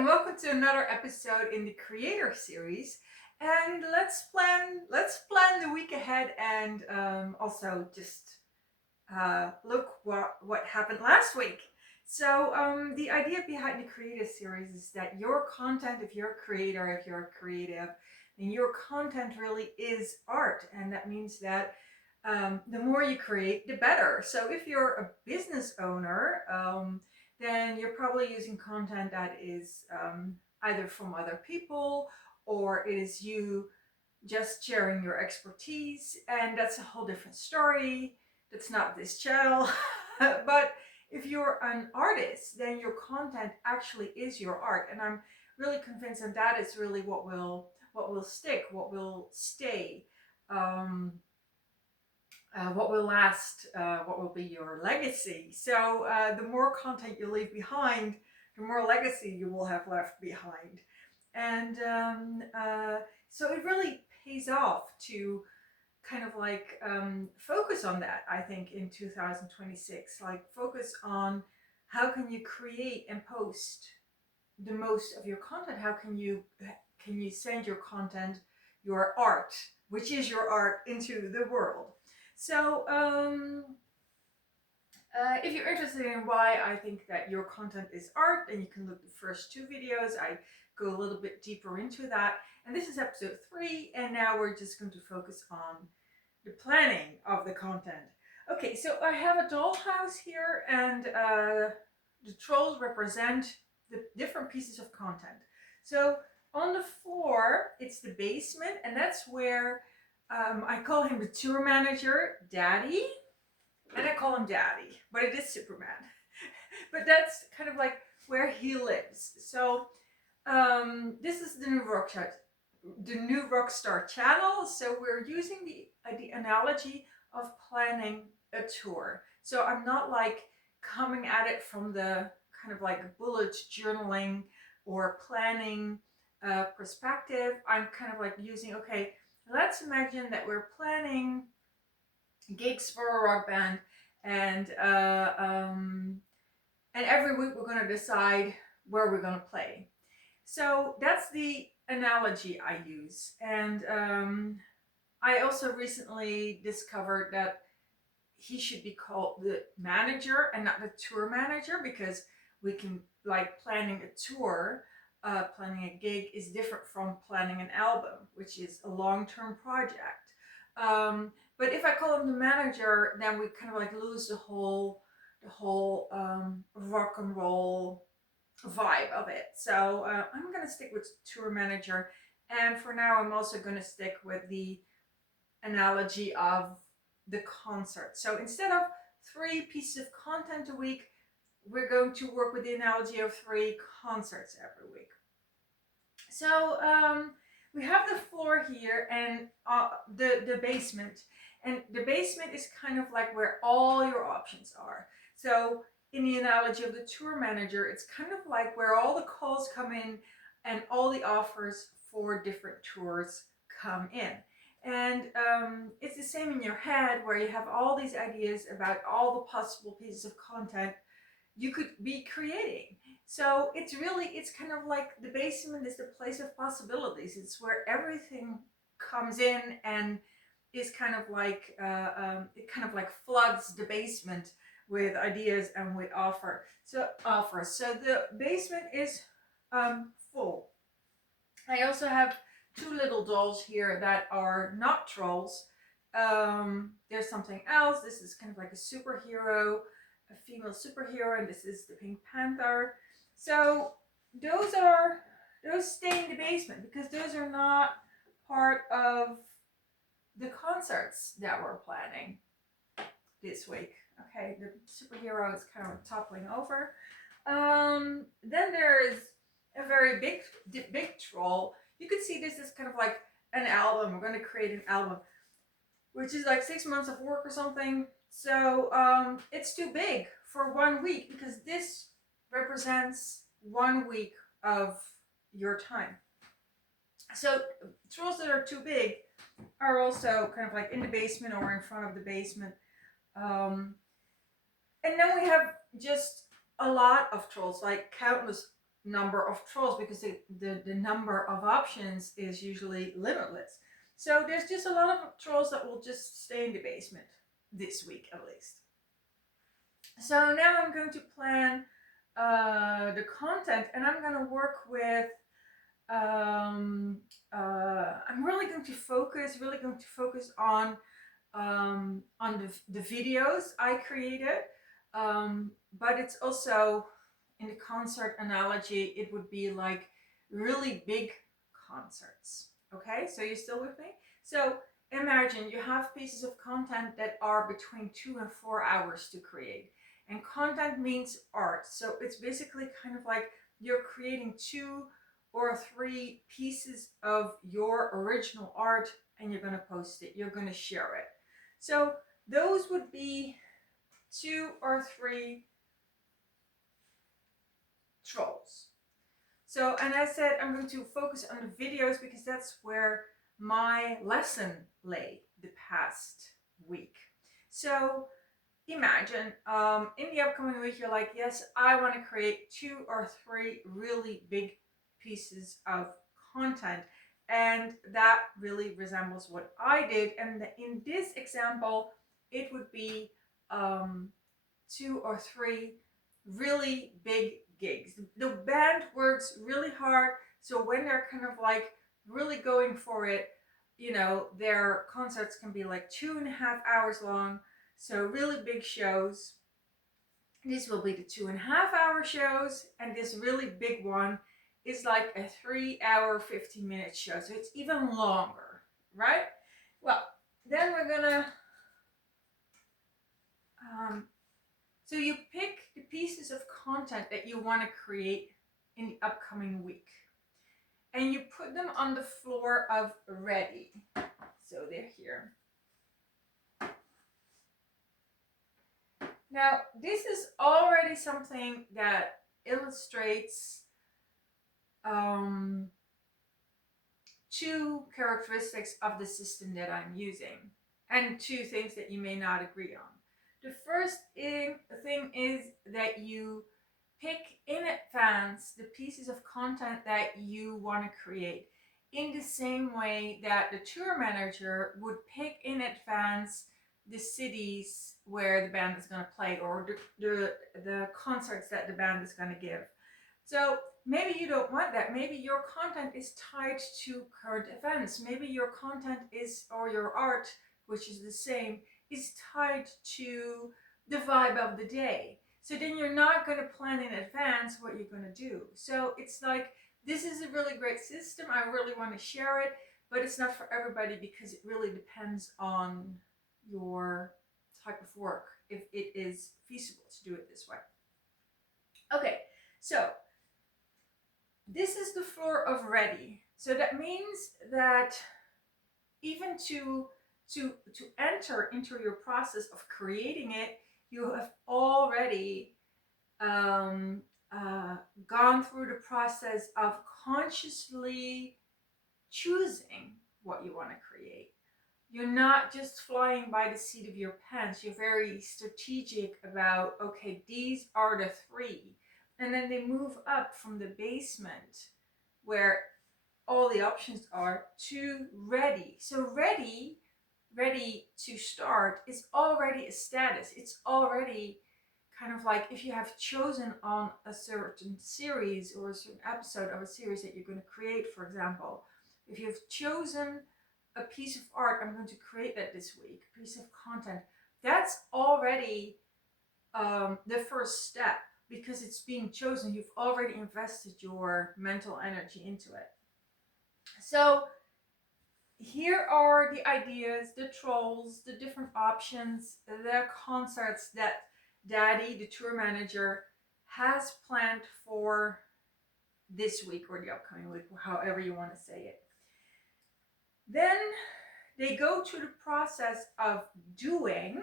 and welcome to another episode in the Creator series. And let's plan the week ahead, and also just look what happened last week. So the idea behind the Creator series is that your content, if you're a creator, if you're creative, then your content really is art, and that means that the more you create, the better. So if you're a business owner, then you're probably using content that is either from other people, or it is you just sharing your expertise, and that's a whole different story. That's not this channel. But if you're an artist, then your content actually is your art, and I'm really convinced that that is really what will stick, what will stay. Um, what will last, what will be your legacy. So the more content you leave behind, the more legacy you will have left behind. And so it really pays off to kind of like focus on that, I think, in 2026. Like, focus on how can you create and post the most of your content. How can you send your content, your art, which is your art, into the world. So if you're interested in why I think that your content is art, then you can look at the first two videos. I go a little bit deeper into that. And this is episode 3, and now we're just going to focus on the planning of the content. Okay, so I have a dollhouse here, and the trolls represent the different pieces of content. So on the floor, it's the basement, and that's where I call him the tour manager, Daddy. And I call him Daddy, but it is Superman. But that's kind of like where he lives. So this is the new Rockstar channel. So we're using the analogy of planning a tour. So I'm not like coming at it from the kind of like bullet journaling or planning perspective. I'm kind of like using, okay, let's imagine that we're planning gigs for a rock band, and every week we're going to decide where we're going to play. So that's the analogy I use. And I also recently discovered that he should be called the manager and not the tour manager, because we can, like, planning a tour, planning a gig is different from planning an album, which is a long-term project. But if I call him the manager, then we kind of like lose the whole rock and roll vibe of it. So I'm gonna stick with tour manager, and for now I'm also gonna stick with the analogy of the concert. So instead of 3 pieces of content a week, we're going to work with the analogy of 3 concerts every week. So we have the floor here, and the basement. And the basement is kind of like where all your options are. So in the analogy of the tour manager, it's kind of like where all the calls come in and all the offers for different tours come in. And it's the same in your head, where you have all these ideas about all the possible pieces of content you could be creating. So it's kind of like the basement is the place of possibilities. It's where everything comes in and is kind of like it kind of like floods the basement with ideas and with offers. So the basement is full. I also have 2 little dolls here that are not trolls. There's something else. This is kind of like a superhero, a female superhero, and this is the Pink Panther. So those stay in the basement because those are not part of the concerts that we're planning this week. Okay, the superhero is kind of toppling over. Then there is a very big troll. You could see this is kind of like an album. We're going to create an album, which is like 6 months of work or something. So it's too big for 1 week, because this represents 1 week of your time. So trolls that are too big are also kind of like in the basement or in front of the basement. And then we have just a lot of trolls, like countless number of trolls because the number of options is usually limitless. So there's just a lot of trolls that will just stay in the basement this week at least. So now I'm going to plan the content, and I'm going to work with I'm really going to focus on the videos I created, but it's also in the concert analogy, it would be like really big concerts. Okay, so you're still with me? So imagine you have pieces of content that are between 2 and 4 hours to create. And content means art. So it's basically kind of like you're creating 2 or 3 pieces of your original art and you're going to post it, you're going to share it. So those would be 2 or 3 trolls. So, and I said I'm going to focus on the videos because that's where my lesson lay the past week. So imagine in the upcoming week, you're like, yes, I want to create 2 or 3 really big pieces of content. And that really resembles what I did. And in this example, it would be 2 or 3 really big gigs. The band works really hard, so when they're kind of like really going for it, you know, their concerts can be like 2.5 hours long, so really big shows. These will be the 2.5 hour shows, and this really big one is like a 3 hour 15-minute show, so it's even longer, right? Well, then we're gonna so you pick the pieces of content that you want to create in the upcoming week. And you put them on the floor of ready. So they're here. Now, this is already something that illustrates 2 characteristics of the system that I'm using, and 2 things that you may not agree on. The first thing is that you pick in advance the pieces of content that you want to create in the same way that the tour manager would pick in advance the cities where the band is going to play, or the concerts that the band is going to give. So maybe you don't want that. Maybe your content is tied to current events. Maybe your content is, or your art, which is the same, is tied to the vibe of the day. So then you're not going to plan in advance what you're going to do. So it's like, this is a really great system. I really want to share it, but it's not for everybody because it really depends on your type of work, if it is feasible to do it this way. Okay, so this is the floor of ready. So that means that even to enter into your process of creating it, you have already gone through the process of consciously choosing what you want to create. You're not just flying by the seat of your pants. You're very strategic about, okay, these are the 3. And then they move up from the basement where all the options are to ready. So ready to start is already a status. It's already kind of like if you have chosen on a certain series or a certain episode of a series that you're going to create, for example. If you've chosen a piece of art, I'm going to create that this week, a piece of content, that's already the first step because it's being chosen. You've already invested your mental energy into it. So here are the ideas, the trolls, the different options, the concerts that Daddy, the tour manager, has planned for this week or the upcoming week, however you want to say it. Then they go to the process of doing.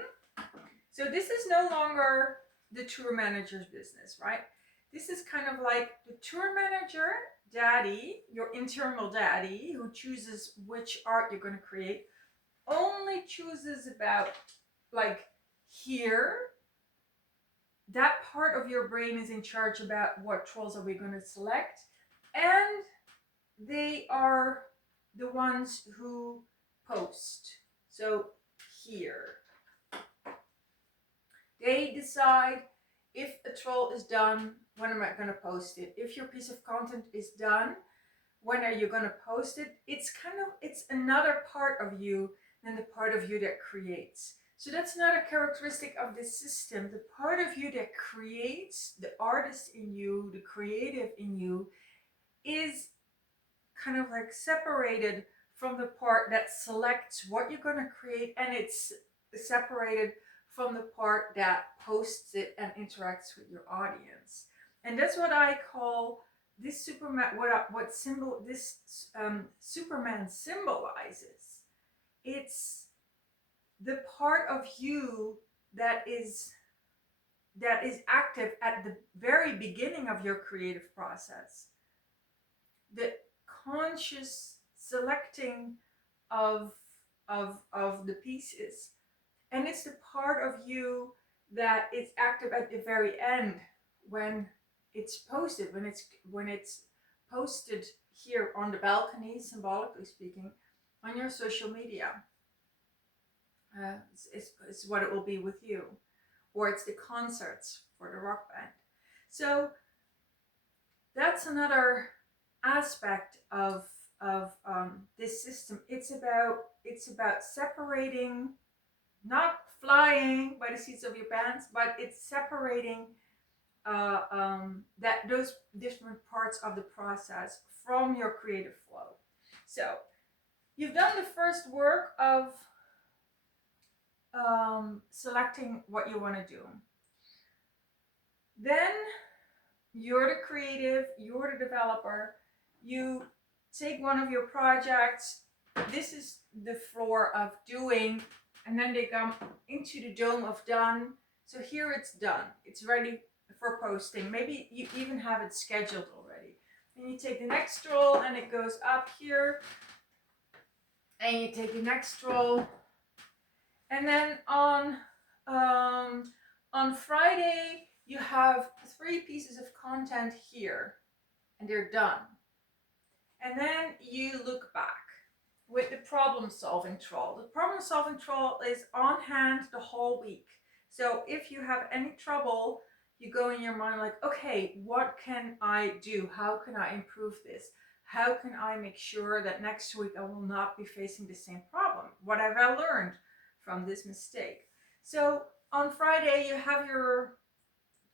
So this is no longer the tour manager's business, right? This is kind of like the tour manager, Daddy, your internal daddy, who chooses which art you're going to create, only chooses about like here that part of your brain is in charge about what trolls are we going to select, and they are the ones who post. So here, they decide if a troll is done, when am I going to post it? If your piece of content is done, when are you going to post it? It's another part of you than the part of you that creates. So that's not a characteristic of this system. The part of you that creates, the artist in you, the creative in you, is kind of like separated from the part that selects what you're going to create, and it's separated from the part that posts it and interacts with your audience. And that's what I call this Superman. Superman symbolizes. It's the part of you that is active at the very beginning of your creative process. The conscious selecting of the pieces, and it's the part of you that is active at the very end when it's posted, when it's posted here on the balcony, symbolically speaking, on your social media. It's what it will be with you, or it's the concerts for the rock band. So that's another aspect of this system. It's about separating, not flying by the seats of your pants, but it's separating that those different parts of the process from your creative flow. So you've done the first work of selecting what you want to do. Then you're the creative, you're the developer, you take one of your projects, this is the floor of doing, and then they come into the dome of done. So here it's done, it's ready for posting. Maybe you even have it scheduled already. Then you take the next scroll and it goes up here, and you take the next scroll, and then on Friday you have 3 pieces of content here, and they're done. And then you look back with the problem solving troll. The problem solving troll is on hand the whole week. So if you have any trouble, you go in your mind like, okay, what can I do? How can I improve this? How can I make sure that next week I will not be facing the same problem? What have I learned from this mistake? So on Friday, you have your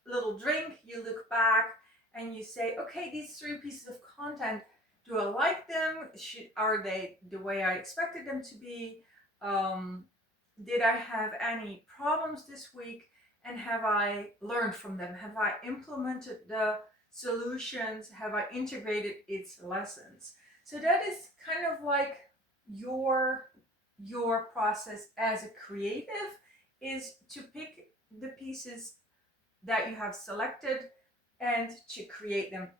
little drink, you look back, and you say, okay, these 3 pieces of content, do I like them? Are they the way I expected them to be? Did I have any problems this week? And have I learned from them? Have I implemented the solutions? Have I integrated its lessons? So that is kind of like your process as a creative, is to pick the pieces that you have selected and to create them.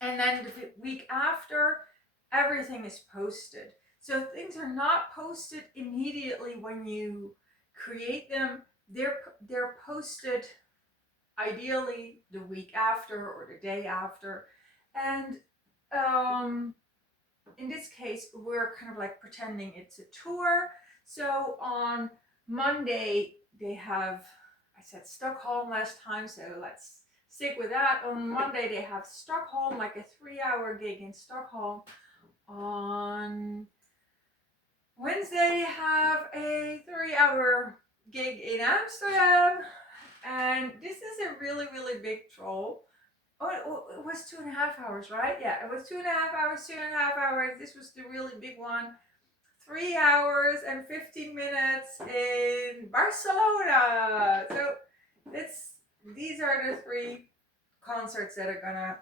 And then the week after, everything is posted. So things are not posted immediately when you create them. They're posted ideally the week after or the day after. And in this case, we're kind of like pretending it's a tour. So on Monday, they have, I said Stockholm last time, so let's stick with that. On Monday, they have Stockholm, like a 3-hour gig in Stockholm. On Wednesday, they have a 3-hour gig in Amsterdam. And this is a really, really big troll. Oh, it was 2.5 hours, right? Yeah, it was 2.5 hours, 2.5 hours. This was the really big one. 3 hours and 15 minutes in Barcelona. So these are the 3 concerts that are gonna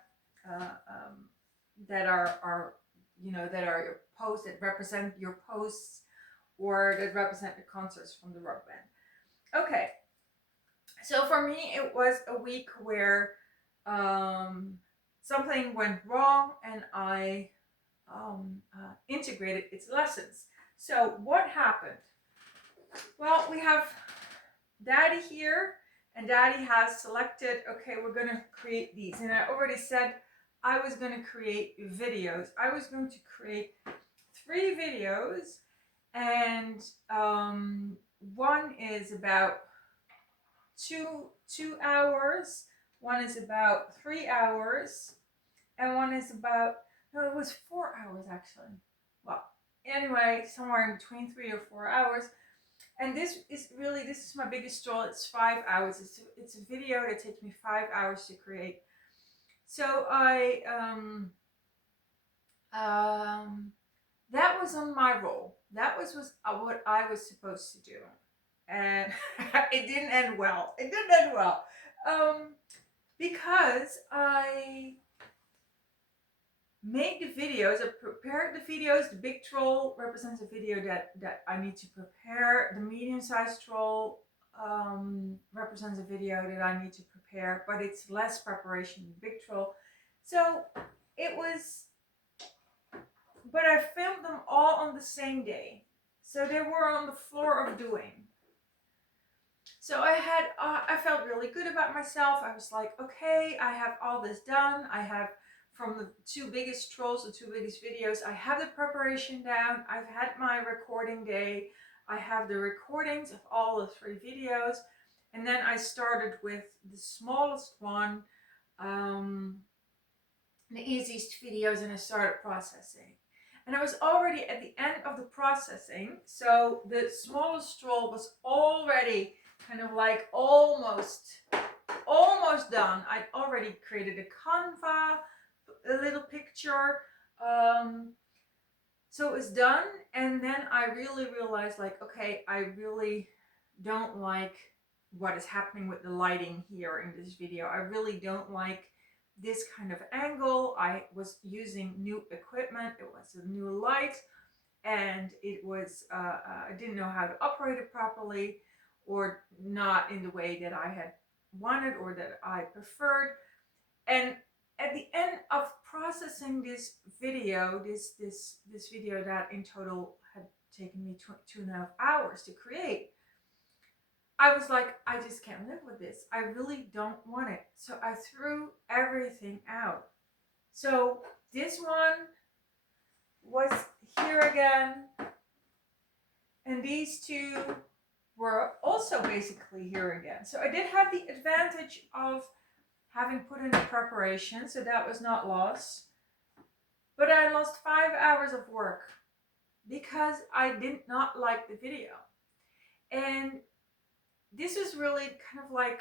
that are that are your posts, that represent your posts, or that represent the concerts from the rock band. Okay, so for me it was a week where something went wrong and I integrated its lessons. So what happened? Well, we have Daddy here. and Daddy has selected, okay, we're going to create these. And I already said I was going to create videos. I was going to create 3 videos, and one is about 2 hours, one is about 3 hours, and one is about, no, it was 4 hours actually. Well, anyway, somewhere in between 3 or 4 hours. And this is my biggest stroll. It's 5 hours. It's a video that takes me 5 hours to create. So that was on my roll. That was what I was supposed to do, and it didn't end well. It didn't end well, because I made the videos. I prepared the videos. The big troll represents a video that I need to prepare. The medium-sized troll represents a video that I need to prepare, but it's less preparation than the big troll. So it was, but I filmed them all on the same day. So they were on the floor of doing. So I felt really good about myself. I was like, okay, I have all this done. I have, from the 2 biggest trolls, the 2 biggest videos, I have the preparation down. I've had my recording day. I have the recordings of all the 3 videos. And then I started with the smallest one, the easiest videos, and I started processing. And I was already at the end of the processing. So the smallest troll was already kind of like almost done. I'd already created a Canva, a little picture. So it was done. And then I really realized, like, okay, I really don't like what is happening with the lighting here in this video. I really don't like this kind of angle. I was using new equipment. It was a new light, and it was I didn't know how to operate it properly, or not in the way that I had wanted or that I preferred. And at the end of processing this video, this video that in total had taken me 2.5 hours to create, I was like, I just can't live with this. I really don't want it. So I threw everything out. So this one was here again, and these 2 were also basically here again. So I did have the advantage of having put in the preparation, so that was not lost. But I lost 5 hours of work because I did not like the video. And this is really kind of like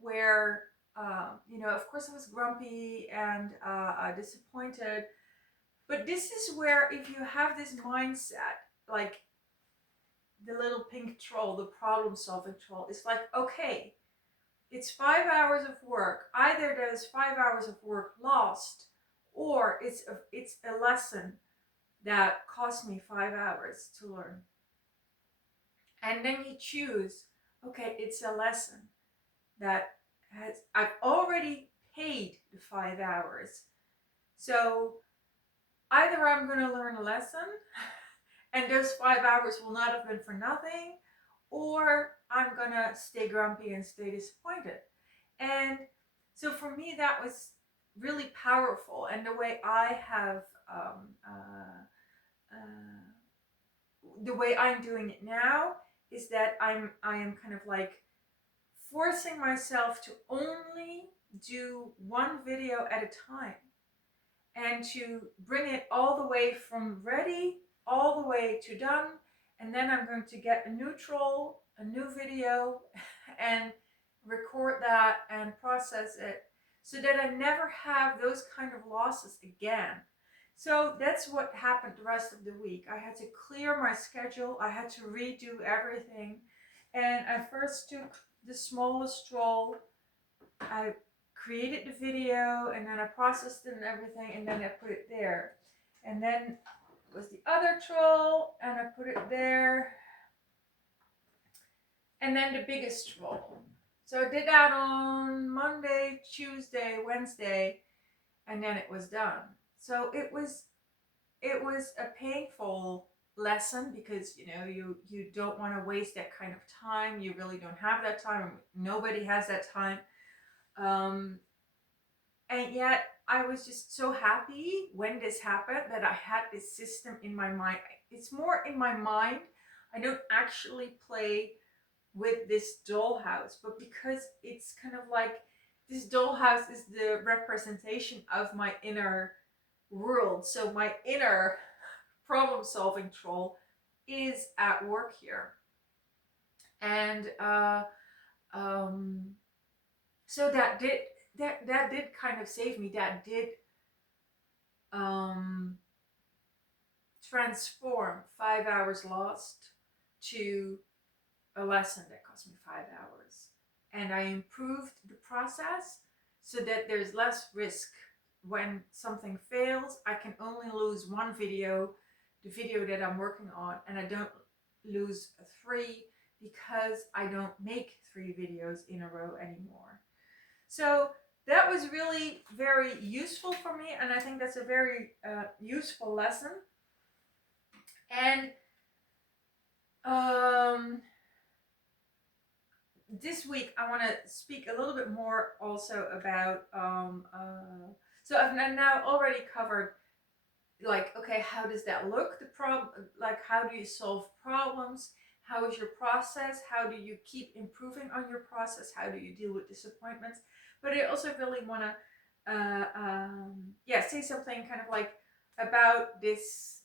where, of course I was grumpy and disappointed. But this is where, if you have this mindset, like the little pink troll, the problem solving troll, it's like, okay, it's 5 hours of work. Either there's 5 hours of work lost, or it's a lesson that cost me 5 hours to learn. And then you choose, okay, it's a lesson that I've already paid the 5 hours. So either I'm going to learn a lesson and those 5 hours will not have been for nothing, or I'm going to stay grumpy and stay disappointed. And so for me, that was really powerful. And the way I have, the way I'm doing it now is that I am kind of like forcing myself to only do one video at a time, and to bring it all the way from ready all the way to done. And then I'm going to get a new troll, a new video, and record that and process it, so that I never have those kind of losses again. So that's what happened the rest of the week. I had to clear my schedule. I had to redo everything. And I first took the smallest troll. I created the video, and then I processed it and everything, and then I put it there. And then it was the other troll, and I put it there. And then the biggest troll. So I did that on Monday, Tuesday, Wednesday, and then it was done. So it was a painful lesson, because you don't want to waste that kind of time. You really don't have that time. Nobody has that time. Um, and yet I was just so happy when this happened that I had this system in my mind. It's more in my mind. I don't actually play with this dollhouse, but because it's kind of like this dollhouse is the representation of my inner world. So my inner problem solving troll is at work here. And um, so that did kind of save me. That did um, transform 5 hours lost to a lesson that cost me 5 hours. And I improved the process so that there's less risk when something fails. I can only lose one video, the video that I'm working on, and I don't lose three because I don't make 3 videos in a row anymore. So that was really very useful for me, and I think that's a very useful lesson. And this week I want to speak a little bit more also about so I've now already covered, like, okay, how does that look, the problem, like how do you solve problems, how is your process, how do you keep improving on your process, how do you deal with disappointments. But I also really want to say something kind of like about this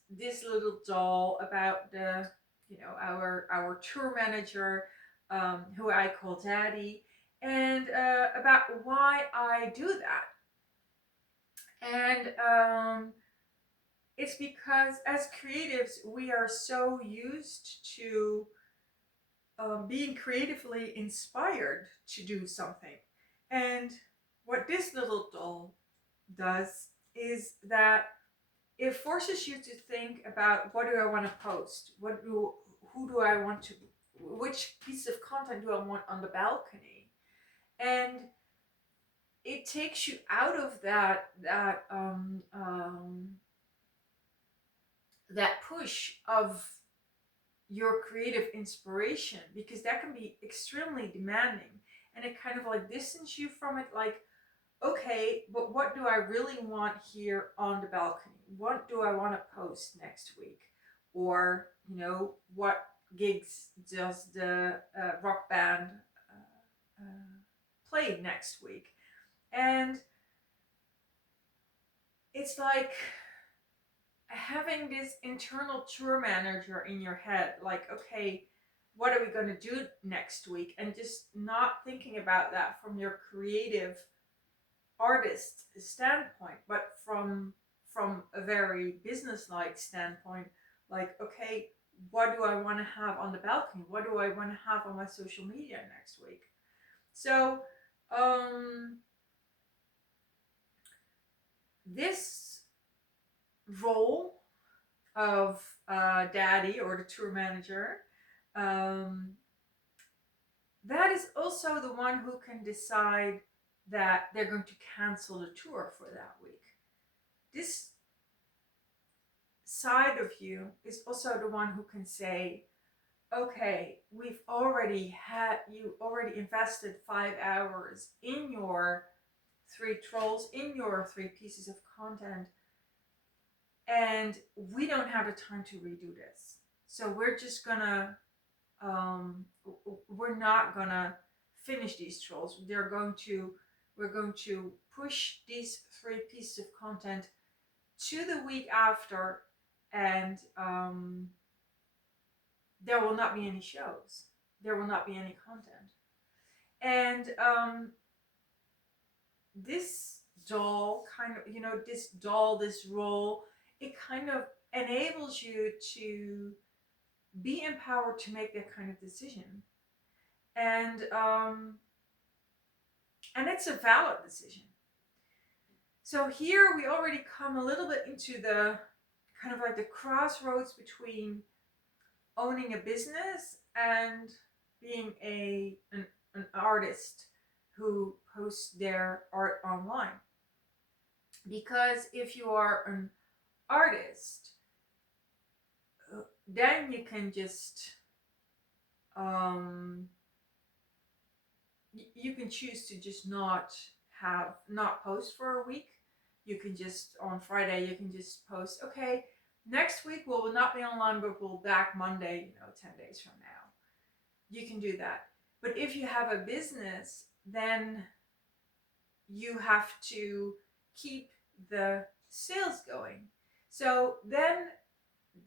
little doll, about the our tour manager, who I call Daddy, and about why I do that. And it's because as creatives, we are so used to being creatively inspired to do something. And what this little doll does is that it forces you to think about, what do I want to post? Who do I want to, which piece of content do I want on the balcony? And it takes you out of that push of your creative inspiration, because that can be extremely demanding, and it kind of like distance you from it. Like, okay, but what do I really want here on the balcony? What do I want to post next week? Or, what gigs does the rock band play next week? And it's like having this internal tour manager in your head, like, okay, what are we going to do next week? And just not thinking about that from your creative artist standpoint, but from a very business-like standpoint. Like, okay, what do I want to have on the balcony? What do I want to have on my social media next week? So this role of Daddy, or the tour manager, that is also the one who can decide that they're going to cancel the tour for that week. This side of you is also the one who can say, okay, you already invested 5 hours in your 3 trolls, in your 3 pieces of content, and we don't have the time to redo this. So we're just gonna we're not gonna finish these trolls. We're going to push these 3 pieces of content to the week after, and there will not be any shows. There will not be any content. And this doll kind of, this role, it kind of enables you to be empowered to make that kind of decision. And it's a valid decision. So here we already come a little bit into the kind of like the crossroads between owning a business and being an artist who posts their art online. Because if you are an artist, then you can just you can choose to just not post for a week. You can just on Friday you can just post, okay, next week we will not be online, but we'll back Monday, 10 days from now. You can do that. But if you have a business, then you have to keep the sales going. So then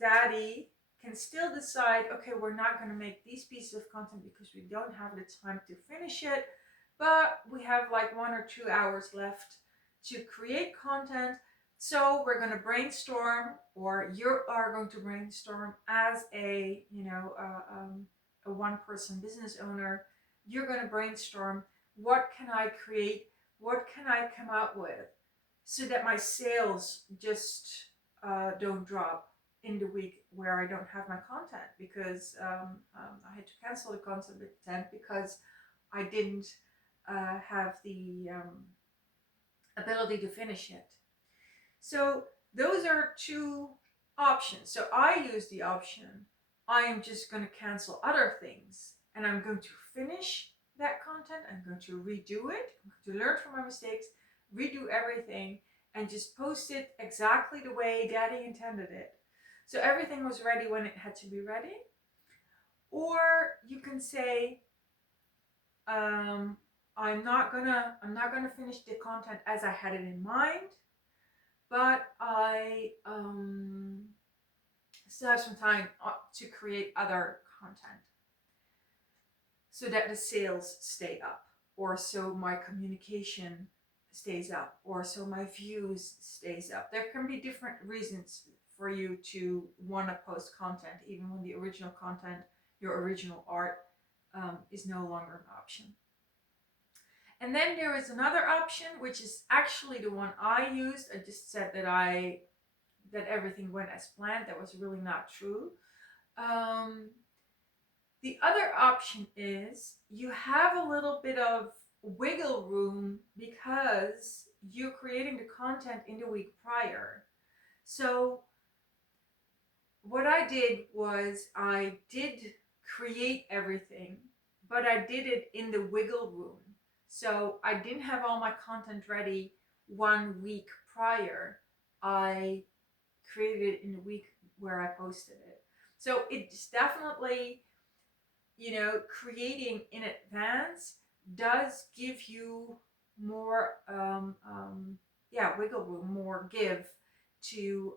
daddy can still decide, okay, we're not going to make these pieces of content because we don't have the time to finish it, but we have like 1 or 2 hours left to create content. So we're going to brainstorm, or you are going to brainstorm as a one-person business owner. You're going to brainstorm, what can I create, what can I come up with so that my sales just don't drop in the week where I don't have my content, because I had to cancel the content because I didn't have the ability to finish it. So those are two options. So I use the option, I am just going to cancel other things and I'm going to finish that content. I'm going to redo it. I'm going to learn from my mistakes, redo everything, and just post it exactly the way daddy intended it. So everything was ready when it had to be ready. Or you can say, I'm not gonna finish the content as I had it in mind, but I still have some time to create other content so that the sales stay up, or so my communication stays up, or so my views stays up. There can be different reasons for you to want to post content, even when the original content, your original art, is no longer an option. And then there is another option, which is actually the one I used. I just said that everything went as planned. That was really not true. The other option is you have a little bit of wiggle room because you're creating the content in the week prior. So what I did was I did create everything, but I did it in the wiggle room. So I didn't have all my content ready 1 week prior. I created it in the week where I posted it. So it's definitely, creating in advance does give you more, wiggle room, more give to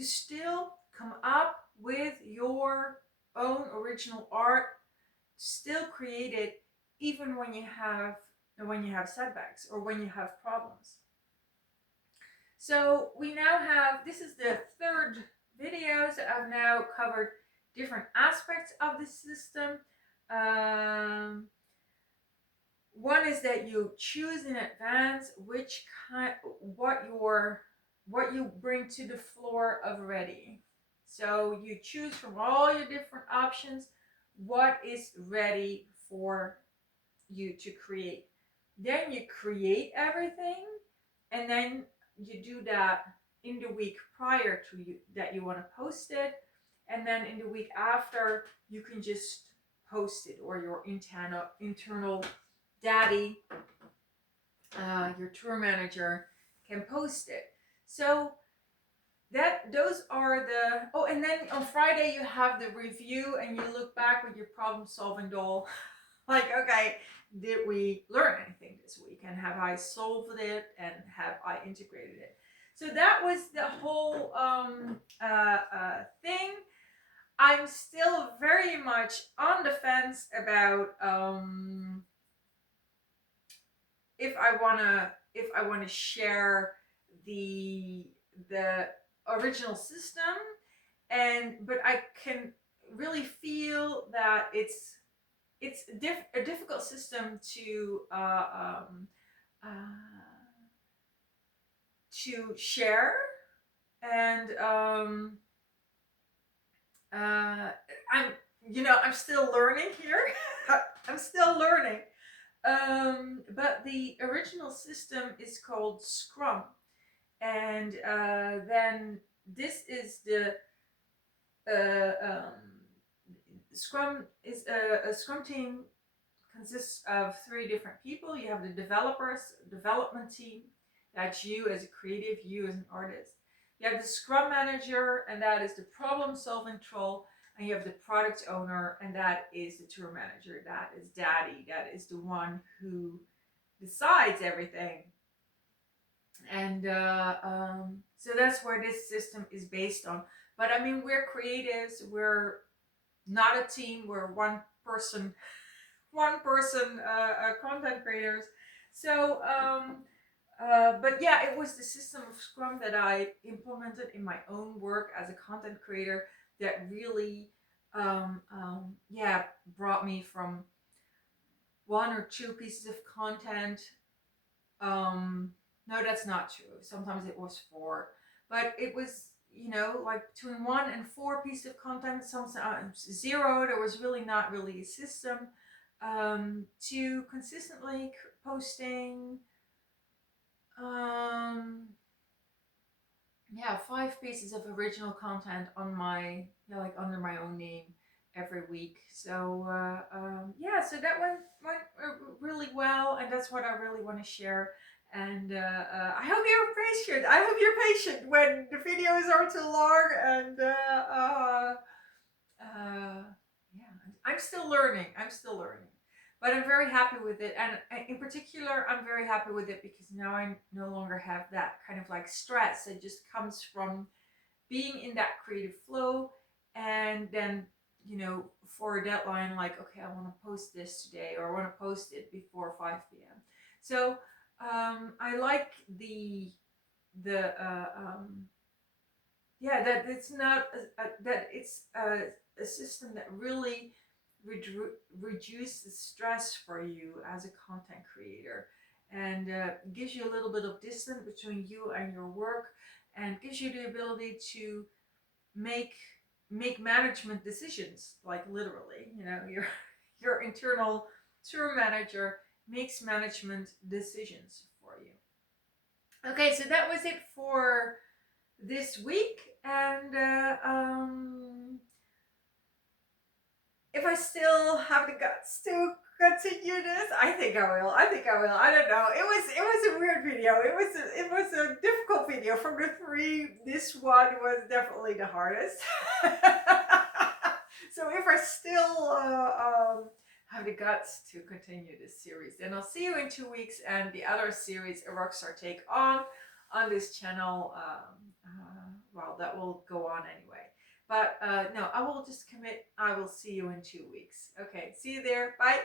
still come up with your own original art, still create it even when you have setbacks or when you have problems. So we now have, this is the third video that I've now covered different aspects of the system. One is that you choose in advance what you bring to the floor of ready. So you choose from all your different options what is ready for you to create. Then you create everything, and then you do that in the week prior to that you want to post it, and then in the week after you can just post it, or your internal daddy, your tour manager, can post it. So those are and then on Friday you have the review and you look back with your problem solving doll. Like, okay, did we learn anything this week, and have I solved it, and have I integrated it? So that was the whole thing. I'm still very much on the fence about if I wanna share the original system, but I can really feel that it's a difficult system to share, and I'm still learning here. I'm still learning. But the original system is called Scrum, and then this is the uh, um, Scrum is a Scrum team consists of three different people. You have the developers, development team. That's you as a creative, you as an artist. You have the Scrum manager, and that is the problem solving troll. And you have the product owner, and that is the tour manager. That is Daddy. That is the one who decides everything. And so that's where this system is based on. But I mean, we're creatives. We're not a team. We're one person content creators. So, but yeah, it was the system of Scrum that I implemented in my own work as a content creator that really, yeah, brought me from one or two pieces of content. No, that's not true. Sometimes it was four, but it was, like between one and four pieces of content. Sometimes zero. There was really not really a system to consistently posting um yeah, five pieces of original content on my, like under my own name every week. So yeah, so that went really well, and that's what I really want to share. And I hope you're patient. I hope you're patient when the videos are too long. And uh, yeah, I'm still learning. I'm still learning, but I'm very happy with it. And in particular, I'm very happy with it because now I no longer have that kind of like stress. It just comes from being in that creative flow, and then for a deadline, like, okay, I want to post this today, or I want to post it before 5 p.m. So I like the yeah, that it's not that it's a system that really reduces stress for you as a content creator, and gives you a little bit of distance between you and your work, and gives you the ability to make make management decisions, like literally, your internal tour manager makes management decisions for you. Okay, so that was it for this week. And if I still have the guts to continue this, I think I will. I think I will. I don't know. It was a weird video. It was a difficult video. From the three, this one was definitely the hardest. So if I still have the guts to continue this series, then I'll see you in 2 weeks, and the other series, A Rockstar Take on this channel. Well, that will go on anyway. But no, I will just commit. I will see you in 2 weeks. Okay, see you there. Bye.